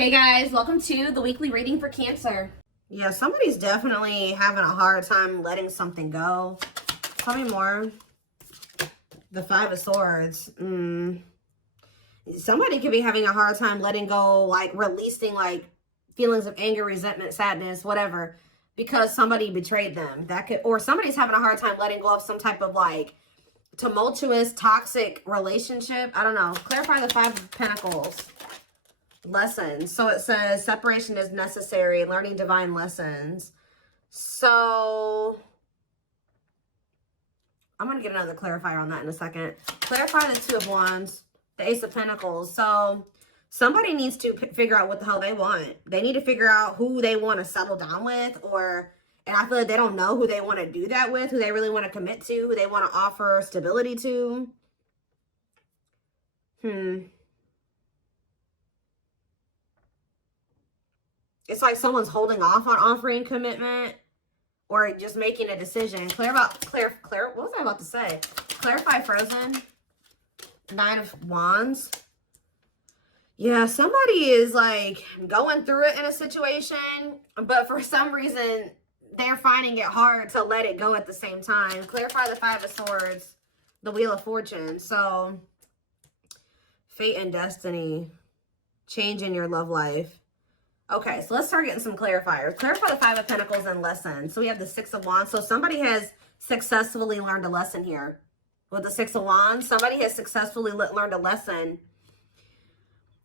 Hey guys, welcome to the weekly reading for Cancer. Yeah, somebody's definitely having a hard time letting something go. Tell me more. The Five of Swords. Somebody could be having a hard time letting go, like releasing like feelings of anger, resentment, sadness, whatever, because somebody betrayed them. That could, or somebody's having a hard time letting go of some type of like tumultuous, toxic relationship. I don't know. Clarify the Five of Pentacles. Lessons. So it says separation is necessary, learning divine lessons. So I'm going to get another clarifier on that in a second. Clarify the Two of Wands, the Ace of Pentacles. So somebody needs to figure out what the hell they want. They need to figure out who they want to settle down with, and I feel like they don't know who they want to do that with, who they really want to commit to, who they want to offer stability to. It's like someone's holding off on offering commitment or just making a decision. What was I about to say? Clarify Frozen. Nine of Wands. Yeah, somebody is like going through it in a situation, but for some reason they're finding it hard to let it go at the same time. Clarify the Five of Swords, the Wheel of Fortune. So fate and destiny, change in your love life. Okay, so let's start getting some clarifiers. Clarify the Five of Pentacles and lessons. So we have the Six of Wands. So somebody has successfully learned a lesson here. With the Six of Wands, somebody has successfully learned a lesson.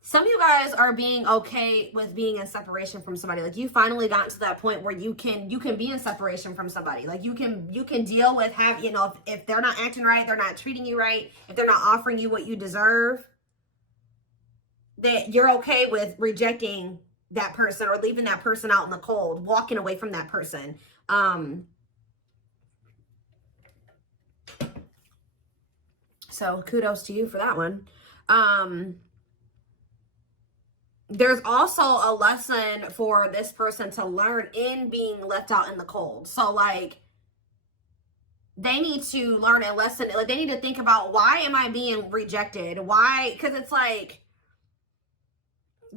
Some of you guys are being okay with being in separation from somebody. Like you finally gotten to that point where you can be in separation from somebody. Like you can deal with if they're not acting right, they're not treating you right, if they're not offering you what you deserve, that you're okay with rejecting that person or leaving that person out in the cold, walking away from that person. So kudos to you for that one. There's also a lesson for this person to learn in being left out in the cold. So like they need to learn a lesson. Like they need to think about, why am I being rejected? Why? Because it's like,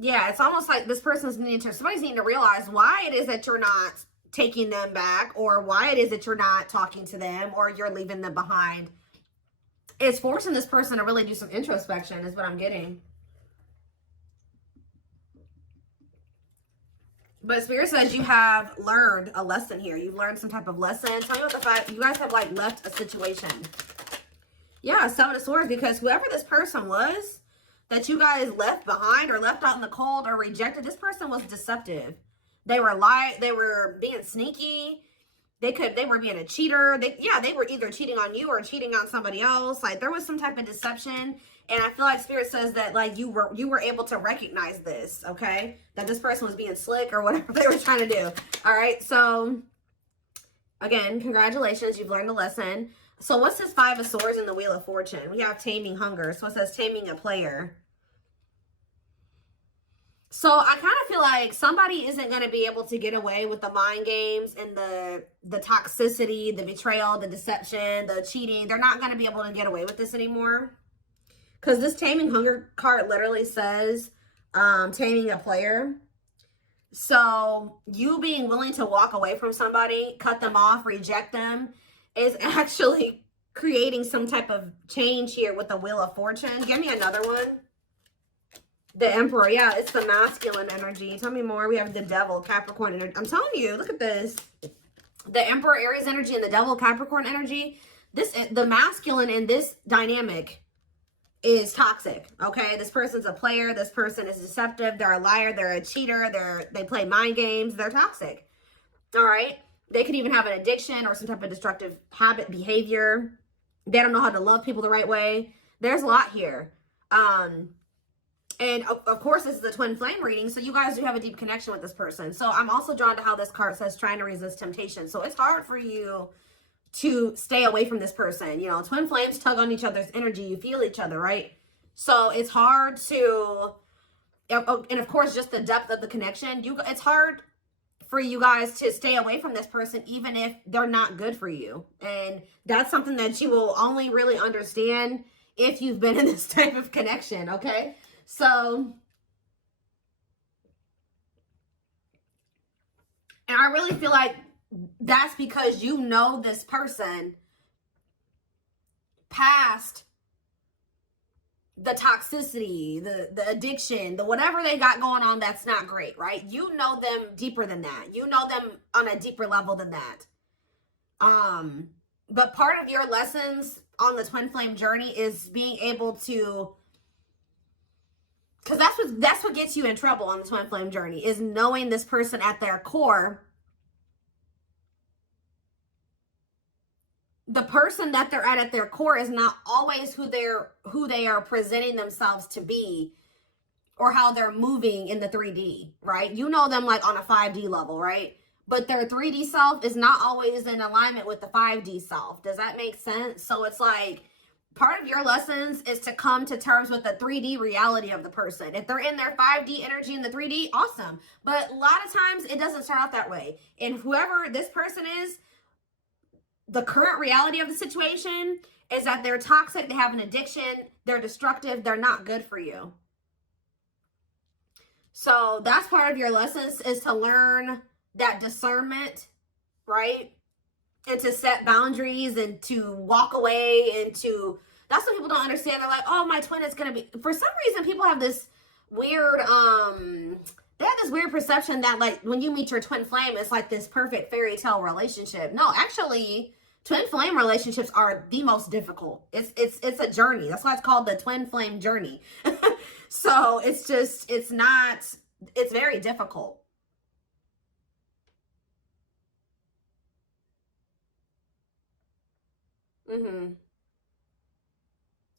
yeah, it's almost like this person's somebody's needing to realize why it is that you're not taking them back, or why it is that you're not talking to them, or you're leaving them behind. It's forcing this person to really do some introspection is what I'm getting. But Spirit says you have learned a lesson here. You've learned some type of lesson. Tell me what the fact you guys have like left a situation. Yeah, Seven of Swords, because whoever this person was that you guys left behind or left out in the cold or rejected, this person was deceptive. They were being sneaky. They were being a cheater. They were either cheating on you or cheating on somebody else. Like there was some type of deception. And I feel like Spirit says that like you were able to recognize this, okay? That this person was being slick or whatever they were trying to do. All right. So again, congratulations. You've learned a lesson. So what's this Five of Swords in the Wheel of Fortune? We have taming hunger. So it says taming a player. So I kind of feel like somebody isn't going to be able to get away with the mind games and the toxicity, the betrayal, the deception, the cheating. They're not going to be able to get away with this anymore. Because this taming hunger card literally says taming a player. So you being willing to walk away from somebody, cut them off, reject them, is actually creating some type of change here with the Wheel of Fortune. Give me another one. The Emperor. Yeah, it's the masculine energy. Tell me more. We have the Devil, Capricorn energy. I'm telling you, look at this. The Emperor, Aries energy, and the Devil, Capricorn energy. The masculine in this dynamic is toxic, okay? This person's a player. This person is deceptive. They're a liar. They're a cheater. They play mind games. They're toxic, all right? They could even have an addiction or some type of destructive habit, behavior. They don't know how to love people the right way. There's a lot here. And of course, this is a twin flame reading, so you guys do have a deep connection with this person. So I'm also drawn to how this card says trying to resist temptation. So it's hard for you to stay away from this person. You know, twin flames tug on each other's energy. You feel each other, right? So it's hard to, and of course, just the depth of the connection. It's hard for you guys to stay away from this person, even if they're not good for you. And that's something that you will only really understand if you've been in this type of connection, okay? So I really feel like that's because you know this person past the toxicity, the addiction, the whatever they got going on that's not great, right? You know them deeper than that. You know them on a deeper level than that. But part of your lessons on the twin flame journey is being able to, because that's what gets you in trouble on the twin flame journey, is knowing this person at their core. The person that they're at their core is not always who they are presenting themselves to be, or how they're moving in the 3D, right? You know them like on a 5D level, right? But their 3D self is not always in alignment with the 5D self. Does that make sense? So it's like, part of your lessons is to come to terms with the 3D reality of the person. If they're in their 5D energy in the 3D, awesome. But a lot of times it doesn't start out that way. And whoever this person is, the current reality of the situation is that they're toxic, they have an addiction, they're destructive, they're not good for you. So that's part of your lessons, is to learn that discernment, right? And to set boundaries and to walk away, and to, that's what people don't understand. They're like, oh, my twin is going to be, for some reason, people have this weird, they have this weird perception that like when you meet your twin flame, it's like this perfect fairy tale relationship. No, actually, twin flame relationships are the most difficult. It's a journey. That's why it's called the twin flame journey. So it's very difficult.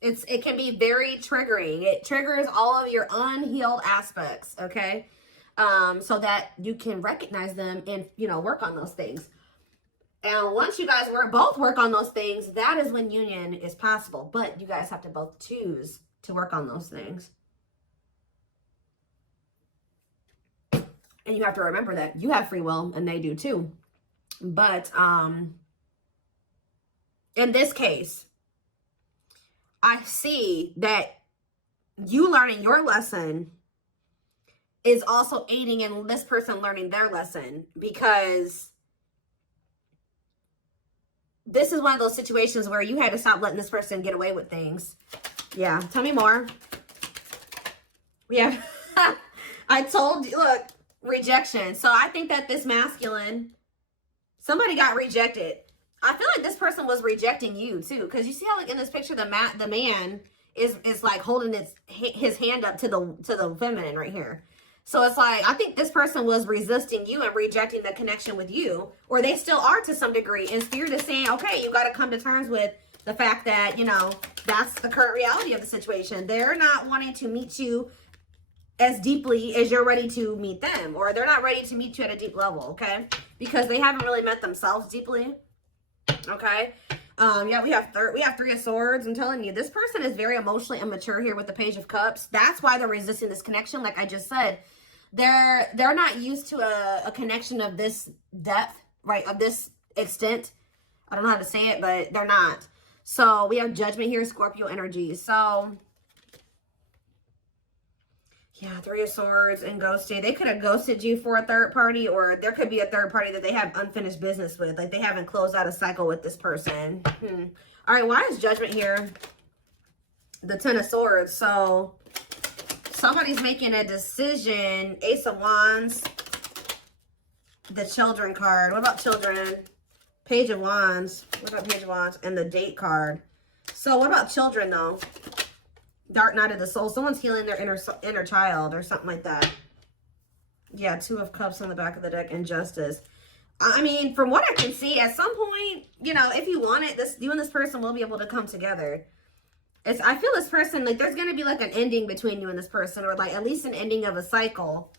It can be very triggering. It triggers all of your unhealed aspects, okay? So that you can recognize them and, work on those things. And once you guys both work on those things, that is when union is possible. But you guys have to both choose to work on those things. And you have to remember that you have free will and they do too. But in this case, I see that you learning your lesson is also aiding in this person learning their lesson, because this is one of those situations where you had to stop letting this person get away with things. Yeah, tell me more. Yeah, I told you, look, rejection. So I think that this masculine, somebody got rejected. I feel like this person was rejecting you too, because you see how like in this picture the man is like holding his hand up to the feminine right here. So it's like, I think this person was resisting you and rejecting the connection with you, or they still are to some degree. And Spirit is saying, okay, you got to come to terms with the fact that, that's the current reality of the situation. They're not wanting to meet you as deeply as you're ready to meet them, or they're not ready to meet you at a deep level, okay? Because they haven't really met themselves deeply, okay? Yeah, we have Three of Swords. I'm telling you, this person is very emotionally immature here with the Page of Cups. That's why they're resisting this connection. Like I just said, they're not used to a connection of this depth, right? Of this extent. I don't know how to say it, but they're not. So we have Judgment here, Scorpio energy. So yeah, Three of Swords and ghosting. They could have ghosted you for a third party, or there could be a third party that they have unfinished business with. Like they haven't closed out a cycle with this person. All right, why is Judgment here? The Ten of Swords. So somebody's making a decision. Ace of Wands. The Children card. What about children? Page of Wands. What about Page of Wands? And the Date card. So what about children though? Dark Night of the Soul. Someone's healing their inner child or something like that. Yeah, Two of Cups on the back of the deck and Justice. I mean, from what I can see, at some point, if you want it, you and this person will be able to come together. I feel this person, like, there's going to be, like, an ending between you and this person, or, like, at least an ending of a cycle.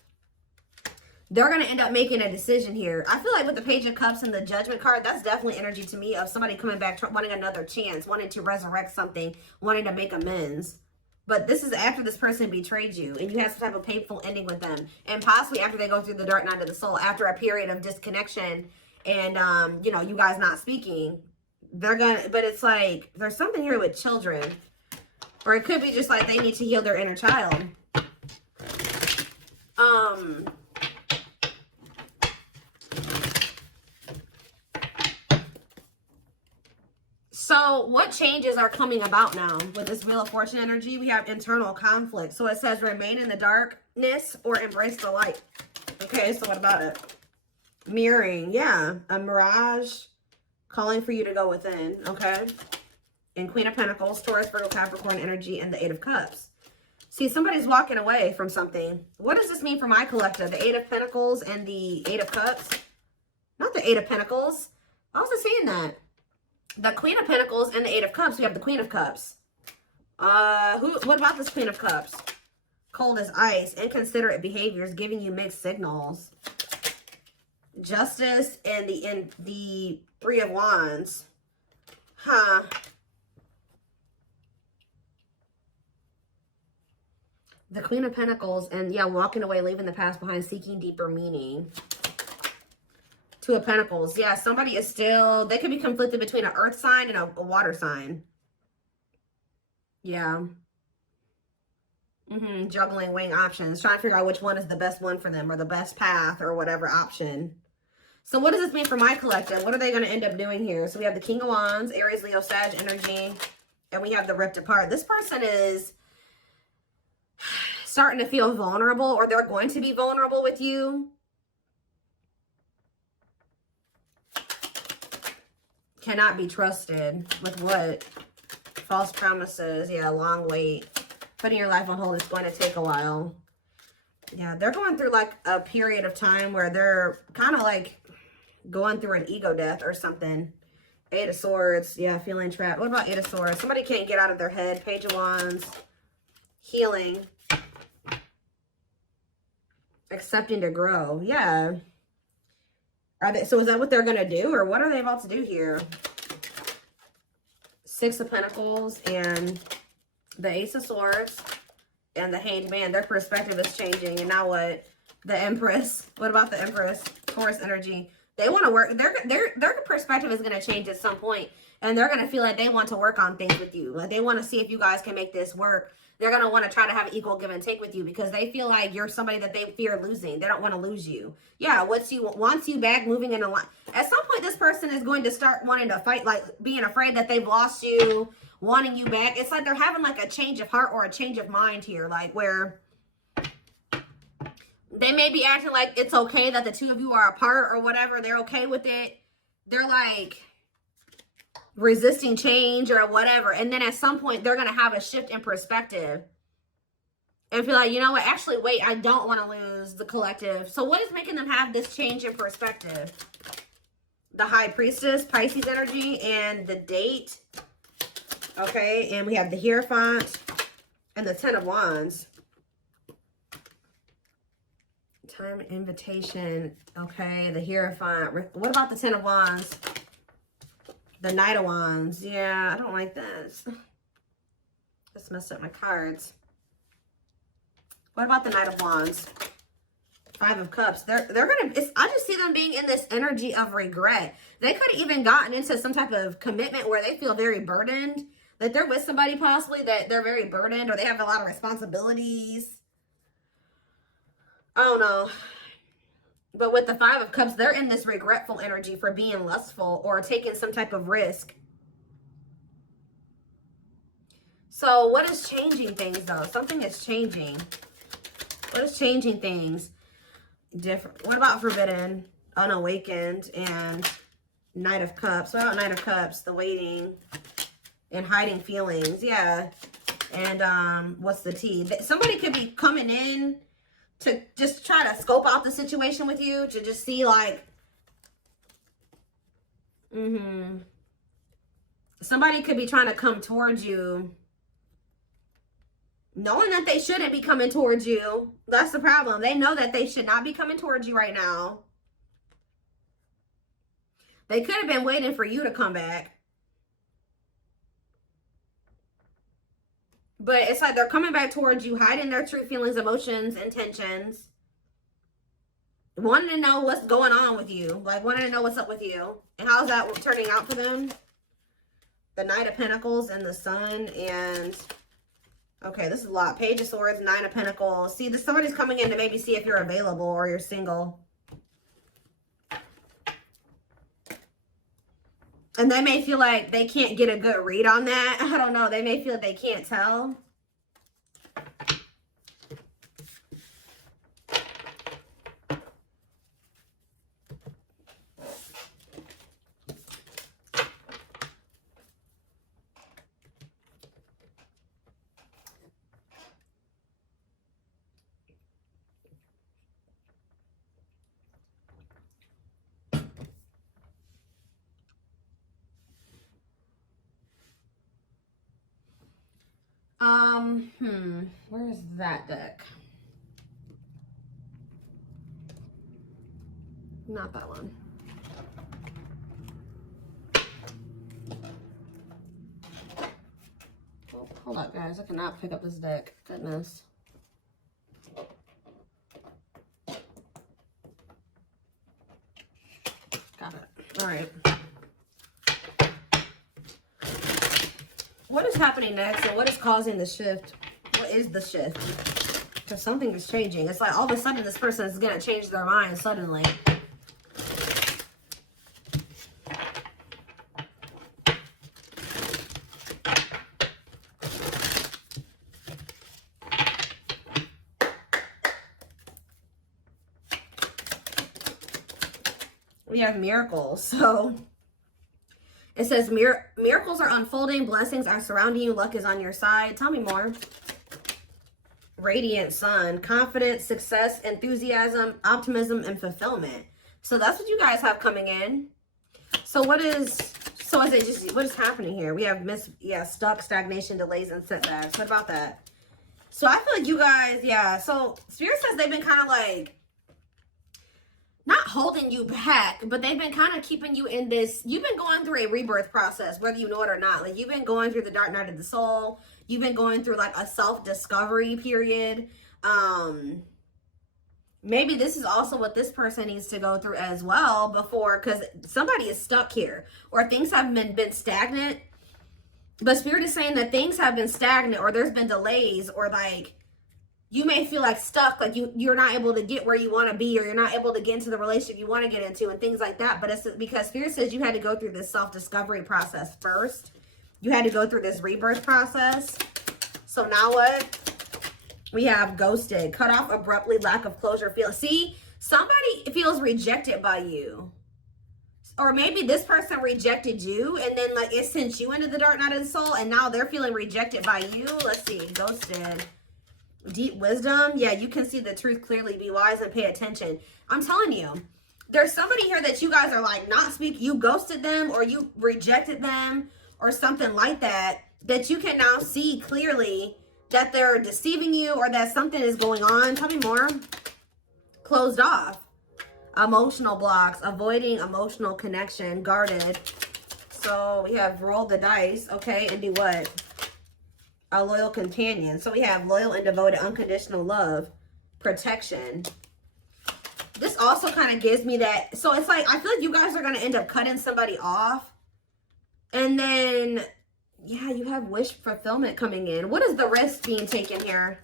They're going to end up making a decision here. I feel like with the Page of Cups and the Judgment card, that's definitely energy to me of somebody coming back, wanting another chance, wanting to resurrect something, wanting to make amends. But this is after this person betrayed you and you had some type of painful ending with them. And possibly after they go through the Dark Night of the Soul, after a period of disconnection and, you guys not speaking. But it's like, there's something here with children. Or it could be just like they need to heal their inner child. So what changes are coming about now with this Wheel of Fortune energy? We have internal conflict. So it says remain in the darkness or embrace the light. Okay, so what about it? Mirroring, yeah. A mirage calling for you to go within, okay? And Queen of Pentacles, Taurus, Virgo, Capricorn energy, and the Eight of Cups. See, somebody's walking away from something. What does this mean for my collective? The Eight of Pentacles and the Eight of Cups? Not the Eight of Pentacles. I was just saying that. The Queen of Pentacles and the Eight of Cups. We have the Queen of Cups. What about this Queen of Cups? Cold as ice. Inconsiderate behaviors giving you mixed signals. Justice and the Three of Wands. Huh. The Queen of Pentacles and, yeah, walking away, leaving the past behind, seeking deeper meaning. Two of Pentacles. Yeah, somebody is still, they could be conflicted between an earth sign and a water sign. Yeah. Juggling, weighing options. Trying to figure out which one is the best one for them or the best path or whatever option. So what does this mean for my collective? What are they going to end up doing here? So we have the King of Wands, Aries, Leo, Sag energy. And we have the Ripped Apart. This person is starting to feel vulnerable, or they're going to be vulnerable with you. Cannot be trusted with what? False promises. Yeah, long wait. Putting your life on hold is going to take a while. Yeah, they're going through like a period of time where they're kind of like going through an ego death or something. Eight of Swords. Yeah, feeling trapped. What about Eight of Swords? Somebody can't get out of their head. Page of Wands. Healing. Accepting to grow. Yeah. Are they, so is that what they're going to do? Or what are they about to do here? Six of Pentacles and the Ace of Swords and the Hanged Man. Their perspective is changing. And now what? The Empress. What about the Empress? Taurus energy. They want to work. Their perspective is going to change at some point. And they're going to feel like they want to work on things with you. Like they want to see if you guys can make this work. They're going to want to try to have equal give and take with you because they feel like you're somebody that they fear losing. They don't want to lose you. Yeah, wants you back, moving in a line. At some point, this person is going to start wanting to fight, like being afraid that they've lost you, wanting you back. It's like they're having like a change of heart or a change of mind here, like where they may be acting like it's okay that the two of you are apart or whatever. They're okay with it. They're like resisting change or whatever, and then at some point they're going to have a shift in perspective and feel like, you know what, actually wait, I don't want to lose the collective. So what is making them have this change in perspective? The High Priestess, Pisces energy, and the Date. Okay, and we have the Hierophant and the Ten of Wands. Time, invitation. Okay, the Hierophant. What about the Ten of Wands? The Knight of Wands. Yeah, I don't like this. Just messed up my cards. What about the Knight of Wands? Five of Cups. They're gonna. I just see them being in this energy of regret. They could have even gotten into some type of commitment where they feel very burdened. That they're with somebody possibly that they're very burdened, or they have a lot of responsibilities. I don't know. But with the Five of Cups, they're in this regretful energy for being lustful or taking some type of risk. So what is changing things, though? Something is changing. What is changing things? Different. What about Forbidden, Unawakened, and Knight of Cups? What about Knight of Cups? The waiting and hiding feelings. Yeah. And what's the T? Somebody could be coming in to just try to scope out the situation with you, to just see like, somebody could be trying to come towards you, knowing that they shouldn't be coming towards you. That's the problem. They know that they should not be coming towards you right now. They could have been waiting for you to come back. But it's like they're coming back towards you, hiding their true feelings, emotions, intentions. Wanting to know what's going on with you. Like, wanting to know what's up with you. And how's that turning out for them? The Knight of Pentacles and the Sun. And, okay, this is a lot. Page of Swords, Nine of Pentacles. See, somebody's coming in to maybe see if you're available or you're single. And they may feel like they can't get a good read on that. I don't know. They may feel like they can't tell. Where's that deck? Not that one. Oh, hold up, guys. I cannot pick up this deck. Goodness. Got it. All right. What is happening next and what is causing the shift? What is the shift? Because something is changing. It's like all of a sudden this person is going to change their mind suddenly. We have miracles. So it says miracles are unfolding, blessings are surrounding you, luck is on your side. Tell me more. Radiant sun, confidence, success, enthusiasm, optimism, and fulfillment. So that's what you guys have coming in. So what is happening here? We have stuck, stagnation, delays, and setbacks. What about that? So I feel like you guys, so Spirit says they've been kind of like, not holding you back, but they've been kind of keeping you in this. You've been going through a rebirth process, whether you know it or not. Like, you've been going through the dark night of the soul. You've been going through like a self-discovery period. Maybe this is also what this person needs to go through as well before, because somebody is stuck here, or things have been stagnant. But Spirit is saying that things have been stagnant, or there's been delays, or like, you may feel like stuck, like you're not able to get where you want to be, or you're not able to get into the relationship you want to get into and things like that. But it's because Spirit says you had to go through this self-discovery process first. You had to go through this rebirth process. So now what? We have ghosted, cut off abruptly, lack of closure. See, somebody feels rejected by you. Or maybe this person rejected you and then like it sent you into the dark night of the soul and now they're feeling rejected by you. Let's see, ghosted. Deep wisdom. Yeah, you can see the truth clearly. Be wise and pay attention. I'm telling you, there's somebody here that you guys are like not speaking. You ghosted them or you rejected them or something like that, that you can now see clearly that they're deceiving you or that something is going on. Tell me more. Closed off. Emotional blocks. Avoiding emotional connection. Guarded. So we have rolled the dice. Okay, and do what? A loyal companion. So we have loyal and devoted, unconditional love, protection. This also kind of gives me that. So it's like, I feel like you guys are going to end up cutting somebody off. And then, yeah, you have wish fulfillment coming in. What is the risk being taken here?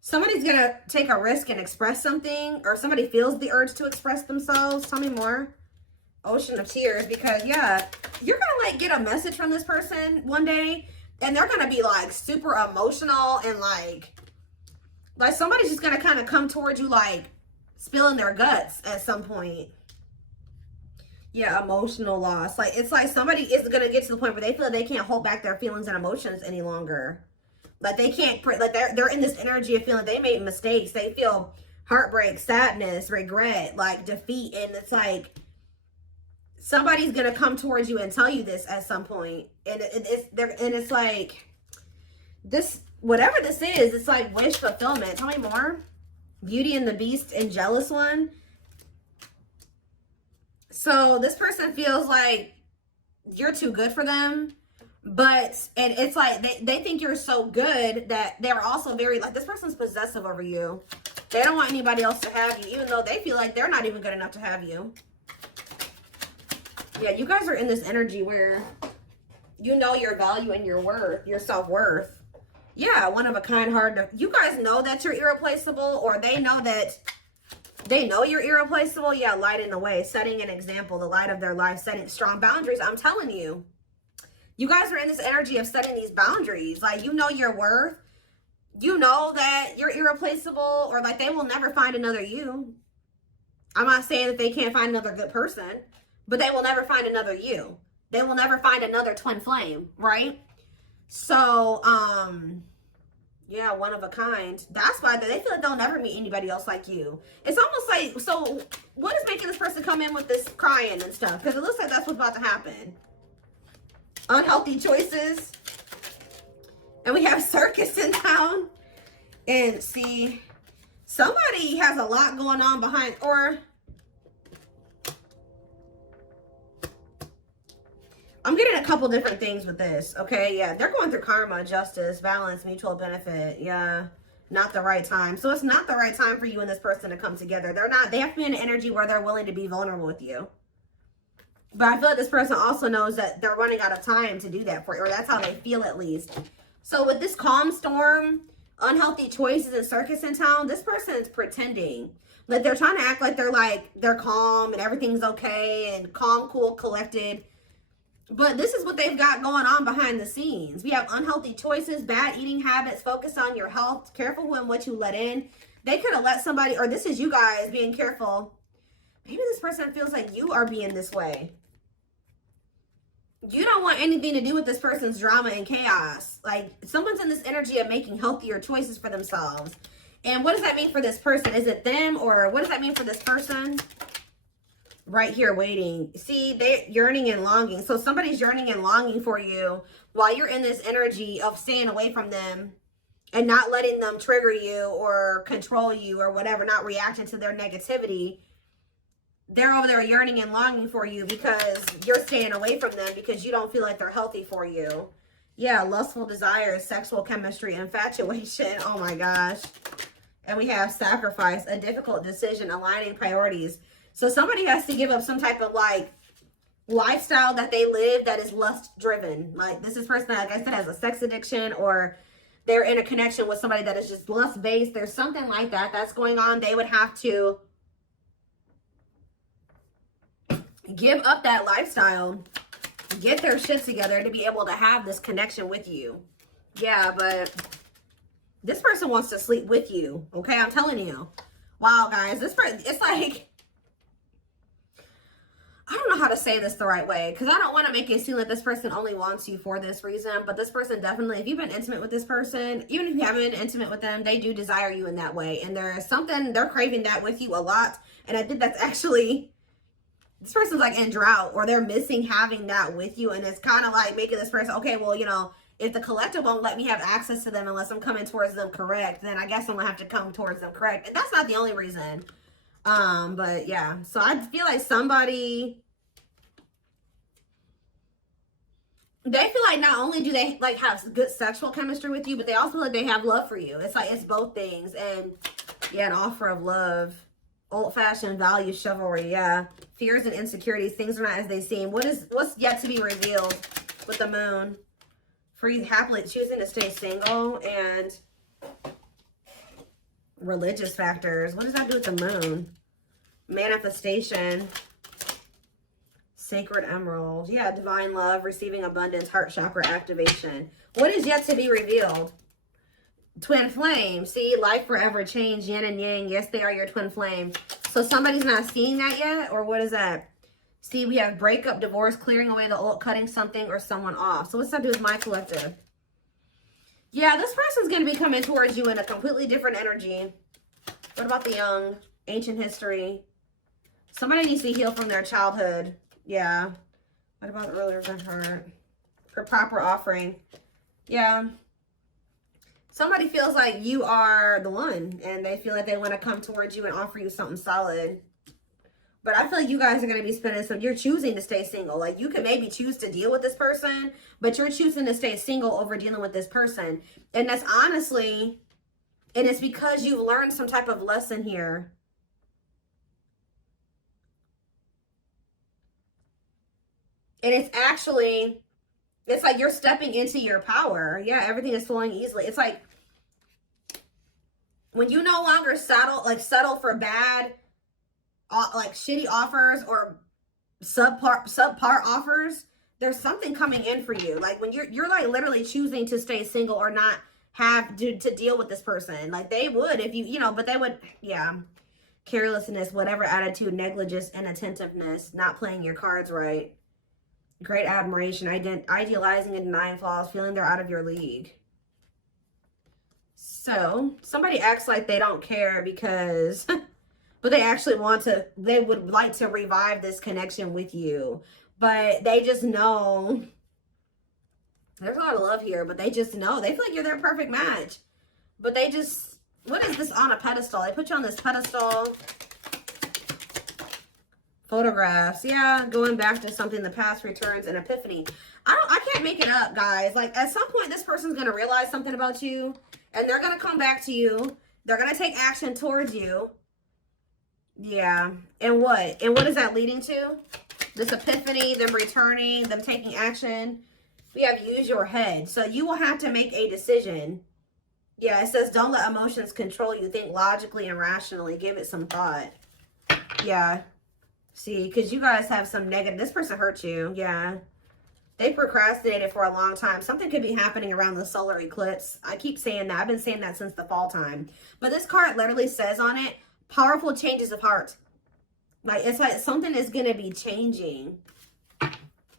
Somebody's going to take a risk and express something, or somebody feels the urge to express themselves. Tell me more. Ocean of tears, because, yeah, you're going to like get a message from this person one day. And they're going to be like super emotional and like somebody's just going to kind of come towards you like spilling their guts at some point. Yeah, emotional loss. Like, it's like somebody is going to get to the point where they feel like they can't hold back their feelings and emotions any longer. Like they can't, like they're in this energy of feeling they made mistakes. They feel heartbreak, sadness, regret, like defeat. And it's like, somebody's going to come towards you and tell you this at some point. And it's like, this, whatever this is, it's like wish fulfillment. Tell me more. Beauty and the Beast and Jealous One. So this person feels like you're too good for them. But, and it's like, they think you're so good that they're also very, like, this person's possessive over you. They don't want anybody else to have you, even though they feel like they're not even good enough to have you. Yeah, you guys are in this energy where you know your value and your worth, your self-worth. Yeah, one of a kind, hard to... You guys know that you're irreplaceable, or they know that They know you're irreplaceable. Yeah, lighting the way, setting an example, the light of their life, setting strong boundaries. I'm telling you, you guys are in this energy of setting these boundaries. Like, you know your worth. You know that you're irreplaceable, or like they will never find another you. I'm not saying that they can't find another good person, but they will never find another you. They will never find another twin flame, right? So, yeah, one of a kind. That's why they feel like they'll never meet anybody else like you. It's almost like, so what is making this person come in with this crying and stuff? Because it looks like that's what's about to happen. Unhealthy choices. And we have circus in town. And see, somebody has a lot going on behind, or I'm getting a couple different things with this. Okay, yeah, they're going through karma, justice, balance, mutual benefit. Yeah, not the right time. So it's not the right time for you and this person to come together. They have to be in an energy where they're willing to be vulnerable with you. But I feel like this person also knows that they're running out of time to do that for you, or that's how they feel at least. So with this calm storm, unhealthy choices, and circus in town, this person is pretending. Like, they're trying to act like they're calm and everything's okay and calm, cool, collected. But this is what they've got going on behind the scenes. We have unhealthy choices, bad eating habits, focus on your health, careful when what you let in. They could have let somebody, or this is you guys being careful. Maybe this person feels like you are being this way. You don't want anything to do with this person's drama and chaos. Like, someone's in this energy of making healthier choices for themselves. And what does that mean for this person? Is it them, or what does that mean for this person? Right here waiting. See, they're yearning and longing. So somebody's yearning and longing for you while you're in this energy of staying away from them and not letting them trigger you or control you or whatever, not reacting to their negativity. They're over there yearning and longing for you because you're staying away from them because you don't feel like they're healthy for you. Yeah, lustful desires, sexual chemistry, infatuation. Oh my gosh. And we have sacrifice, a difficult decision, aligning priorities. So somebody has to give up some type of like lifestyle that they live that is lust driven. Like, this is person that, like I said, has a sex addiction, or they're in a connection with somebody that is just lust based. There's something like that that's going on. They would have to give up that lifestyle, get their shit together to be able to have this connection with you. Yeah, but this person wants to sleep with you. Okay, I'm telling you. Wow, guys, this person, it's like, I don't know how to say this the right way, because I don't want to make it seem like this person only wants you for this reason, but this person definitely, if you've been intimate with this person, even if you haven't been intimate with them, they do desire you in that way. And there is something, they're craving that with you a lot. And I think that's actually, this person's like in drought, or they're missing having that with you. And it's kind of like making this person, okay, well, you know, if the collective won't let me have access to them unless I'm coming towards them correct, then I guess I'm gonna have to come towards them correct. And that's not the only reason. But yeah, so I feel like somebody, they feel like not only do they like have good sexual chemistry with you, but they also feel like they have love for you. It's like, it's both things. And yeah, an offer of love. Old-fashioned values, chivalry, yeah. Fears and insecurities, things are not as they seem. What's yet to be revealed with the moon? Free, happily choosing to stay single, and religious factors. What does that do with the moon? Manifestation. Sacred emerald. Yeah, divine love, receiving abundance, heart chakra activation. What is yet to be revealed? Twin flame. See, life forever change, yin and yang. Yes, they are your twin flame. So somebody's not seeing that yet, or what is that? See, we have breakup, divorce, clearing away the old, cutting something or someone off. So what's that do with my collective? Yeah, this person's going to be coming towards you in a completely different energy. What about the young? Ancient history. Somebody needs to heal from their childhood. Yeah. What about the earlier than hurt? For proper offering. Yeah. Somebody feels like you are the one, and they feel like they want to come towards you and offer you something solid. But I feel like you guys are going to be spending some, you're choosing to stay single. Like, you can maybe choose to deal with this person, but you're choosing to stay single over dealing with this person. And that's honestly, and it's because you've learned some type of lesson here. And it's actually, it's like you're stepping into your power. Yeah, everything is flowing easily. It's like when you no longer settle for bad like shitty offers or subpar offers, there's something coming in for you. Like when you're like literally choosing to stay single or not have to deal with this person. Like they would if you know, but they would, yeah. Carelessness, whatever attitude, negligence, inattentiveness, not playing your cards right. Great admiration, idealizing and denying flaws, feeling they're out of your league. So somebody acts like they don't care because, but they actually they would like to revive this connection with you. But they just know, there's a lot of love here, but they just know, they feel like you're their perfect match. But they just, what is this on a pedestal? They put you on this pedestal. Photographs, yeah, going back to something the past returns, an epiphany. I can't make it up, guys. Like at some point, this person's gonna realize something about you, and they're gonna come back to you. They're gonna take action towards you. Yeah, and what? And what is that leading to? This epiphany, them returning, them taking action. We have use your head, so you will have to make a decision. Yeah, it says don't let emotions control you. Think logically and rationally. Give it some thought. Yeah. See, because you guys have some negative, this person hurt you, yeah. They procrastinated for a long time. Something could be happening around the solar eclipse. I keep saying that. I've been saying that since the fall time. But this card literally says on it, powerful changes of heart. Like, it's like something is going to be changing.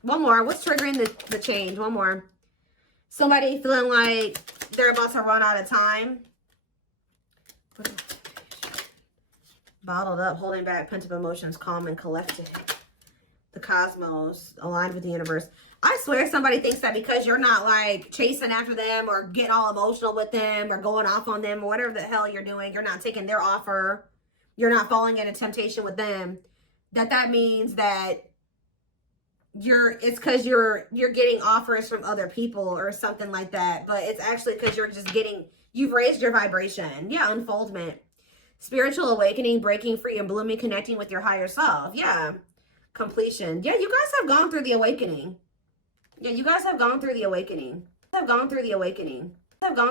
One more. What's triggering the change? One more. Somebody feeling like they're about to run out of time. Bottled up, holding back, pent-up emotions, calm and collected. The cosmos, aligned with the universe. I swear somebody thinks that because you're not like chasing after them or getting all emotional with them or going off on them or whatever the hell you're doing, you're not taking their offer, you're not falling into temptation with them, that means that it's because you're getting offers from other people or something like that. But it's actually because you're just you've raised your vibration. Yeah, unfoldment. Spiritual awakening, breaking free and blooming, connecting with your higher self. Yeah. Completion. Yeah, you guys have gone through the awakening. Yeah, you guys have gone through the awakening. Have gone through the awakening. Have gone